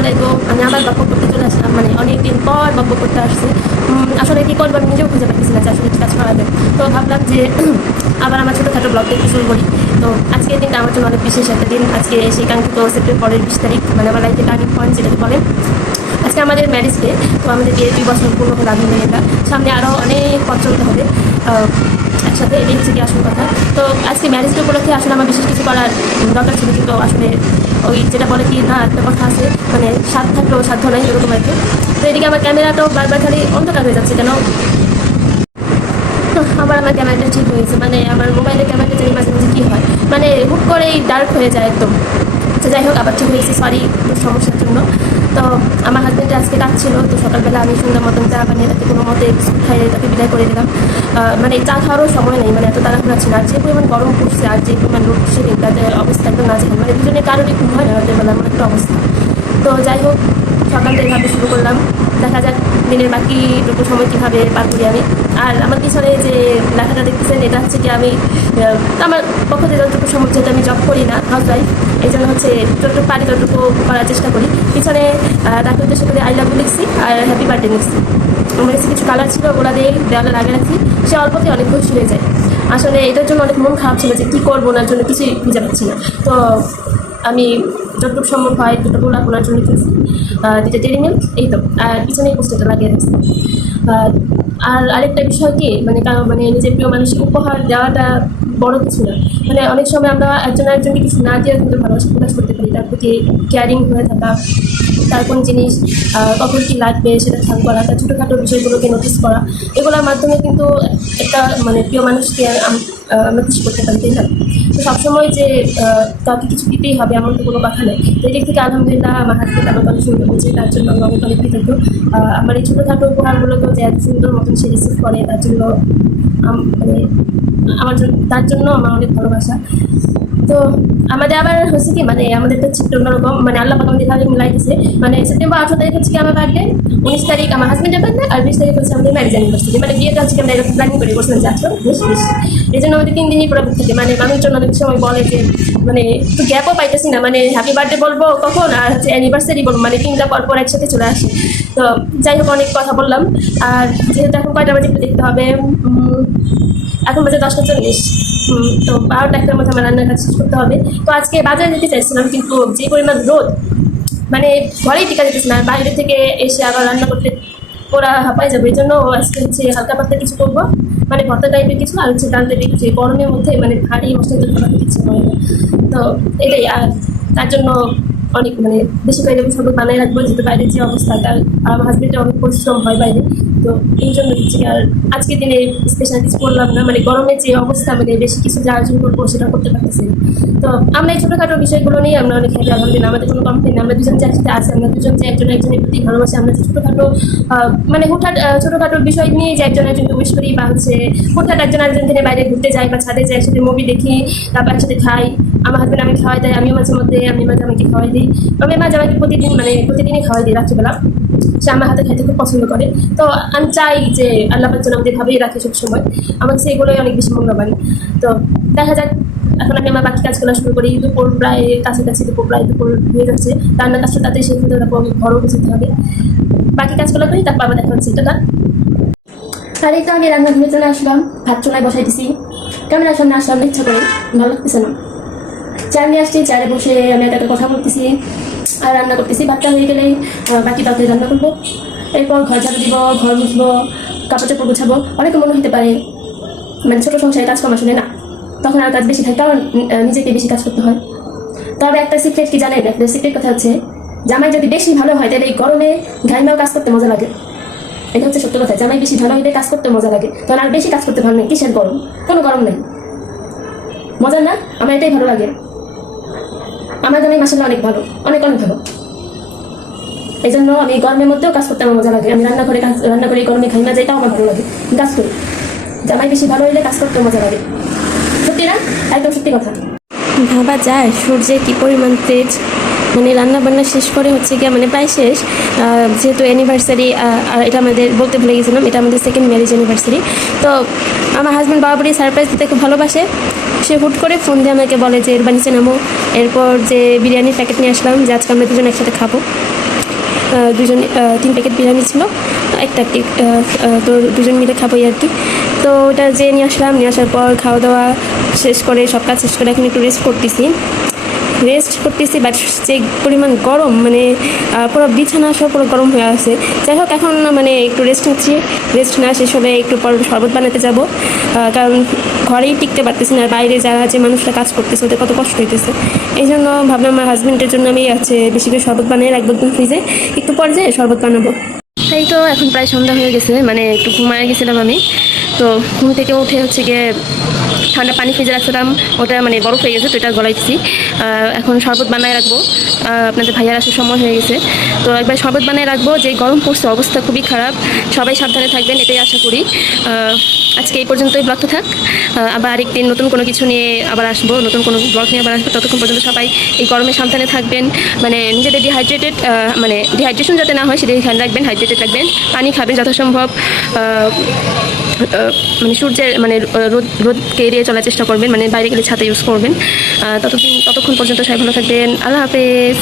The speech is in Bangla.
আলাইকুম। আমি আবার গল্প করতে চলে আসলাম, মানে অনেকদিন পর গল্প করতে আসছি। আসলে কী করবো আমি নিজেও খুঁজে পাচ্ছি না যে আসলে কী কাজ করা যায়। তো ভাবলাম যে আবার আমার ছোটোখাটো ব্লগ দেখতে শুরু করি। তো আজকের দিনটা আমার জন্য অনেক বিশেষ একটা দিন। আজকে সেই কাঙ্ক্ষিত সেপ্টেম্বরের 20 তারিখ, মানে আমার লাইফে টার্নিং পয়েন্ট যেটাকে বলে। আজকে আমাদের ম্যারেজ ডে। তো আমাদের বিয়ে 2 বছর পূর্ণ হলো আলহামদুলিল্লাহ। সামনে আরও অনেক পথ চলতে হবে একসাথে, এটাই হচ্ছে কি আসল কথা। তো আজকে ম্যারেজ ডে উপলক্ষে আসলে আমার বিশেষ কিছু করার দরকার ছিল, কিন্তু আসলে ওই যেটা বলে কি না, একটা কথা আছে, মানে স্বাদ থাকলেও সাধ্য নাই, এরকম আর কি। তো এদিকে আমার ক্যামেরাটাও বারবার খালি অন্ধকার হয়ে যাচ্ছে কেন। আবার আমার ক্যামেরাটা ঠিক হয়েছে, মানে আমার মোবাইলের ক্যামেরাটা জানি মাঝে মাঝে কী হয়, মানে হুট করেই ডার্ক হয়ে যায় একদম। তো যাই হোক, আবার ঠিক হয়েছে, সরি সমস্যার জন্য। তো আমার হাজব্যান্ডের আজকে কাজ ছিল, তো সকালবেলা আমি সুন্দর মতন চা বানিয়ে তাকে কোনো মতে খাইয়ে তাকে বিদায় করে দিলাম। মানে চা খাওয়ারও সময় নেই, মানে এত তাড়াহুড়া ছিল। আর যে পরিমাণ গরম পড়ছে আর যে পরিমাণ রোদ সেদিন, তাদের অবস্থা একদম না যায়, মানে দুজনে কারোরই ঘুম হয় না রাতের বেলা, এমন একটা অবস্থা। তো যাই হোক, সকালটা এইভাবে শুরু করলাম। দেখা যাক দিনের বাকিটুকু সময় কীভাবে পার করি আমি। আর আমার পিছনে যে লেখাটা দেখতেছেন, এটা হচ্ছে কি আমি আমার পক্ষ থেকে যতটুকু সময়, যেহেতু আমি জব করি না, হাউস ওয়াইফ, এই জন্য হচ্ছে যতটুকু পারি ততটুকু করার চেষ্টা করি। পিছনে তাকে উদ্দেশ্য করে আই লাভ ইউ লিখছি আর হ্যাপি বার্থডে লিখছি। আমার কাছে কিছু কালার ছিল, ওগুলো দিয়ে দেওয়ালে লাগিয়ে রাখছি। সে অল্পতেই অনেক খুশি হয়ে যায়। আসলে এটার জন্য অনেক মন খারাপ ছিল যে কী করবো, ওনার জন্য কিছুই খুঁজে পাচ্ছি না। তো আমি যতটুকু সম্ভব হয় দুটো গোলাপ ওনার জন্য কিনছি, 2টা ডেইরি মিল্ক, এই তো। আর পিছনে পোস্টারটা লাগিয়ে রাখছি। আর আরেকটা বিষয় কি, মানে কারণ মানে নিজের প্রিয় মানুষকে উপহার দেওয়াটা বড় কিছু না। মানে অনেক সময় আমরা একজন আরেকজনকে কিছু না দিয়ে কিন্তু ভালোবাসা প্রকাশ করতে পারি। তার প্রতি কেয়ারিং হয়ে থাকা, তার কোন জিনিস কখন কী লাগবে সেটা খেয়াল করা, তার ছোটোখাটো বিষয়গুলোকে নোটিস করা, এগুলোর মাধ্যমে কিন্তু একটা মানে প্রিয় মানুষকে আমরা খুশি করতে পারি, তাই না? তো সবসময় যে কাউকে কিছু দিতেই হবে এমন তো কোনো কথা নেই। তো এদিক থেকে আলহামদুলিল্লাহ আমার হাজব্যান্ড আমাকে অনেক সুন্দর বলছে, তার জন্য আমি অনেক অনেক কৃতজ্ঞ। আমার এই ছোটোখাটো উপহারগুলোকেও যে এত সুন্দর মতন সে রিসিভ করে, তার জন্য মানে আমার জন্য, তার জন্য আমার অনেক ভালোবাসা। তো আমাদের আবার হচ্ছে কি, মানে আমাদের তো ছোট্ট অন্যরকম, মানে আল্লাহ পাক আমাদের ভাবে মিলাই দিছে। মানে সেপ্টেম্বর 18 তারিখ হচ্ছে কি আমার বার্থডে, 19 তারিখ আমার হাজব্যান্ডের বার্থডে, আর 20 তারিখ হচ্ছে আমাদের ম্যারেজ অ্যানিভার্সারি। মানে বিয়েটা হচ্ছে কি আমরা এরকম প্ল্যানিং করে বসলাম যে আজকে বেশ এই জন্য আমাদের 3 দিনই পুরো থাকে। মানে মানুষজন অনেক সময় বলে যে মানে একটু গ্যাপও পাইতেছি না, মানে হ্যাপি বার্থডে বলবো কখন আর হচ্ছে অ্যানিভার্সারি বলবো, মানে 3টা পর পর একসাথে চলে আসে। তো যাই হোক, অনেক কথা বললাম। আর যেহেতু এখন কয়টা বাজে একটু দেখতে হবে, এখন বাজে 10টা 40। তো 12টা 1টার মধ্যে আমার রান্নার কাজ শেষ করতে হবে। তো আজকে বাজারে যেতে চাইছিলাম, কিন্তু যে পরিমাণ রোদ, মানে ঘরেই টিকা যেতেছে না, বাইরে থেকে এসে আবার রান্না করতে ওরা হাঁপাই যাবে। এই জন্য আজকে হচ্ছে হালকা পাতলা কিছু করবো, মানে ভর্তা টাইপের কিছু, আর হচ্ছে ডাল টাইপের কিছু। গরমের মধ্যে মানে ভারী মশলা খাবার ইচ্ছে করে না। তো এটাই। আর তার জন্য অনেক মানে বেশি করে সব বানায় রাখবো, যেহেতু বাইরের যে অবস্থা, তার আমার হাজবেন্ডের অনেক পরিশ্রম হয় বাইরে। তো এই জন্য দিচ্ছি। আর আজকের দিনে স্পেশাল কিছু করলাম না, মানে গরমের যে অবস্থা, মানে বেশি কিছু যে আয়োজন করবো সেটা করতে পারতেছি না। তো আমরা এই ছোটোখাটো বিষয়গুলো নিয়ে আমরা অনেক হ্যাপি আলহামদুলিল্লাহ। আমাদের কোনো কমপ্লেন নেই, আমরা দুজন যে একসাথে আছি, আমরা দুজন যে একজন একজনের প্রতি ভালোবাসি। আমরা যে ছোটোখাটো মানে হুটহাট ছোটোখাটো বিষয় নিয়ে যে একজন একজনকে উইশ করি, বা হচ্ছে হুটহাট একজন একজনের বাইরে ঘুরতে যাই বা ছাদে যাই, একসাথে মুভি দেখি, তারপর একসাথে খাই। আমার হাজবেন্ড আমি খাওয়াই দেয়, আমিও মাঝে মধ্যে আমি মাঝে আমাকে খাওয়াই দিই। আমি মাঝে আমাকে প্রতিদিন মানে প্রতিদিনই খাওয়াই দিই রাত্রিবেলা। সে আমার হাতে খাইতে খুব পছন্দ করে। তো আমি চাই যে আল্লাহ পাক যেন আমাদের ভাবেই রাখে সবসময়, আমার সেগুলোই অনেক বেশি মূল্যবান। তো দেখা যাক, এখন আমি আমার বাকি কাজগুলো শুরু করি। দুপুর প্রায় কাছাকাছি, দুপুর হয়ে যাচ্ছে। রান্নার কাজটা তাতে সেই কিন্তু তারপর ঘরও গুছাতে হবে, বাকি কাজগুলো করি, তারপর আবার দেখা হচ্ছে। এটা আর এই তো আমি রান্নাঘরে চলে আসলাম, ভাত চুলায় বসাই দিছি। ক্যামেরার সামনে আসলাম ইচ্ছা করে, ভালো লাগতেছে না। চেয়ার নিয়ে আসছি, চেয়ারে বসে আমি একটা কথা বলতেছি আর রান্না করতেছি। ভাতটা হয়ে গেলেই বাকি তরকারি রান্না করবো। এরপর ঘর ঝাড়ু দিব, ঘর মুছবো, কাপড় চাপড় গুছাবো। অনেকে মনে হতে পারে মানে ছোটো সংসারে কাজ কম, আসলে না, তখন আর কাজ বেশি থাকে, কারণ নিজেকে বেশি কাজ করতে হয়। তবে একটা সিক্রেট কি জানেন? একটা সিক্রেট কথা হচ্ছে, জামাই যদি বেশি ভালো হয় তাহলে এই গরমে ঘাইমাও কাজ করতে মজা লাগে। এটা হচ্ছে সত্য কথা। জামাই বেশি ভালো হইলে কাজ করতে মজা লাগে, তখন আর বেশি কাজ করতে ভালো নেই। কিসের গরম? কোনো গরম নেই, মজার না? আমার এটাই ভালো লাগে। আমার জামাই মাসাল্লাহ অনেক ভালো, অনেক অনেক ভালো। এই জন্য আমি গরমের মধ্যেও কাজ করতে আমার মজা লাগে। আমি রান্না করে গরমে ঘাইমা যাইটাও আমার ভালো লাগে, কাজ করি। জামাই বেশি ভালো হইলে কাজ করতে মজা লাগে। সত্যি না? একদম সত্যি কথা। ভাবা যায় সূর্যের কী পরিমাণ তেজ। মানে রান্না বান্না শেষ করে হচ্ছে গিয়ে মানে প্রায় শেষ, যেহেতু অ্যানিভার্সারি, এটা আমাদের বলতে ভুলে গেছিলাম, এটা আমাদের সেকেন্ড ম্যারেজ অ্যানিভার্সারি। তো আমার হাজব্যান্ড বরাবরই সারপ্রাইজ দিতে খুব ভালোবাসে। সে হুট করে ফোন দিয়ে আমাকে বলে যে এর নিচে নামো। এরপর যে বিরিয়ানির প্যাকেট নিয়ে আসলাম, যে আজকে আমরা দুজন একসাথে খাবো। দুজন 3 প্যাকেট বিরিয়ানি ছিল, একটা কেক, তো দুজন মিলে খাবো আর কি। তো ওটা যে নিয়ে আসলাম, নিয়ে আসার পর খাওয়া দাওয়া শেষ করে সব কাজ শেষ করে এখন একটু রেস্ট করতেছি। বাট যে পরিমাণ গরম, মানে পুরো বিছানা সব পুরো গরম হয়ে আছে। যাই হোক, এখন মানে একটু রেস্ট নিচ্ছি। রেস্ট না শেষ হবে একটু পর শরবত বানাতে যাব, কারণ ঘরেই টিকতে পারতেছি না, বাইরে যারা যে মানুষরা কাজ করতেছে ওদের কত কষ্ট হইতেছে। এই জন্য ভাবলাম আমার হাজব্যান্ডের জন্য আমি বেশি করে শরবত বানিয়ে রাখবো একদম ফ্রিজে, একটু পর যে শরবত বানাবো। তাই তো এখন প্রায় সন্ধ্যা হয়ে গেছে, মানে একটু ঘুমায় গেছিলাম আমি। তো ঘুম থেকে উঠে হচ্ছে গিয়ে ঠান্ডা পানি ফ্রিজে রাখছিলাম, ওটা মানে বরফ হয়ে গেছে, তো এটা গলাইছি। এখন শরবত বানায় রাখবো, আপনাদের ভাইয়ার আসার সময় হয়ে গেছে। তো একবার শরবত বানিয়ে রাখবো, যে গরম পড়ছে অবস্থা খুবই খারাপ। সবাই সাবধানে থাকবেন এটাই আশা করি। আজকে এই পর্যন্তই ব্লগটা থাক, আবার আরেকদিন নতুন কোনো কিছু নিয়ে আবার আসবো, নতুন কোনো ব্লগ নিয়ে আবার আসবো। ততক্ষণ পর্যন্ত সবাই এই গরমে সাবধানে থাকবেন, মানে নিজেদের ডিহাইড্রেশন যাতে না হয় সেদিকে খেয়াল রাখবেন, হাইড্রেটেড রাখবেন, পানি খাবেন যথাসম্ভব, মানে সূর্যের মানে রোদকে এড়িয়ে চলার চেষ্টা করবেন, মানে বাইরে গেলে ছাতা ইউজ করবেন। ততক্ষণ পর্যন্ত সবাই ভালো থাকবেন। আল্লাহ হাফেজ।